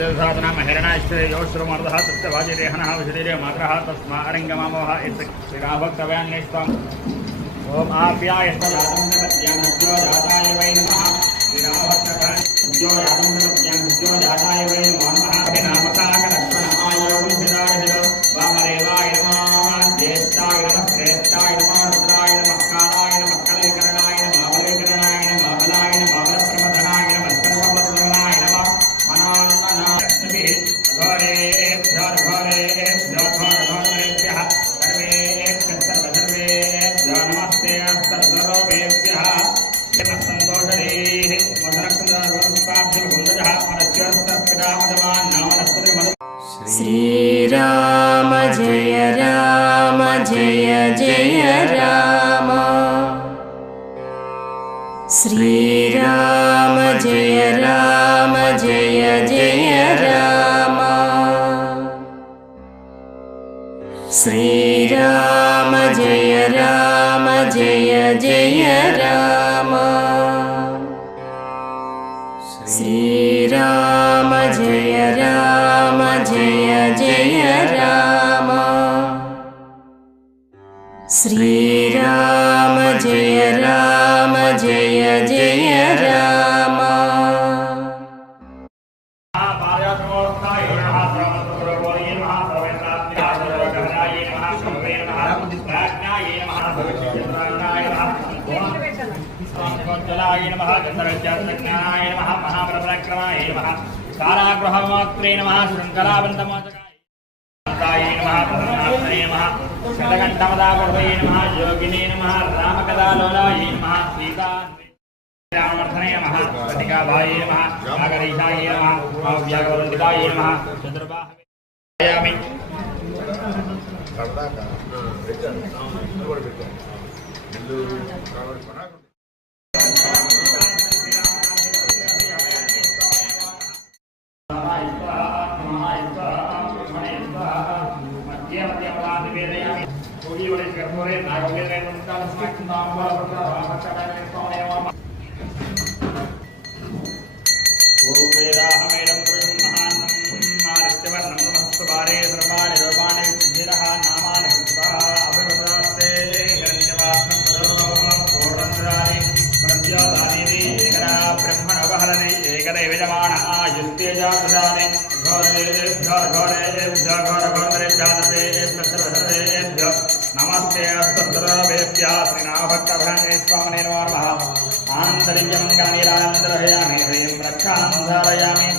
साधना महिरणाश्रयोश्रमर्दः तस्वाजिदेहनः विशरीरे मात्रः तस्मा अरङ्गमामोह श्रीराभक्तव्यान्यस्त्वम् ॐ आप्यायस्तदातङ्गमत्यानद्यो जाताय वै नमः श्रीराभक्तव्यो यातङ्गमत्यानद्यो जाताय वै नमः नामकाकलक्ष्मणमायोगुणिदाय वामदेवाय नमः ज्येष्ठाय नमः श्रेष्ठाय नमः रुद्राय नमः कालाय नमः कलविकरणाय नमः बलविकरणाय नमः बलाय नमः बलप्रमथनाय नमः सर्वप्रमथनाय नमः श्रीराम जय राम जय जय राम श्रीराम जय राम जय जय राम श्रीराम जय राम जय जय राम श्रीराम जय राम जय जय राम श्रीराम जय राम जय जय राम जलाय नमः चन्द्रज्ञानाय नमः महाप्रपराक्रमाय नमः कारागृहमात्रे नमः शृङ्खलाबन्धमातकाय नमः प्रसन्नात्मने नमः शतकण्ठमदागुर्वये नमः योगिने नमः रामकदालोलाय नमः सीतारामवर्धने नमः प्रतिकाभाय नमः नागरीशाय नमः व्याघवन्दिताय नमः चतुर्बाहयामि नमस्ते अस्तुर्वेभ्यः श्रीनाभक्तभ्यान्ये स्वामिने नमः आन्तरिकमङ्गलनीलानन्दरहयामि ह्रीं रक्षां धारयामि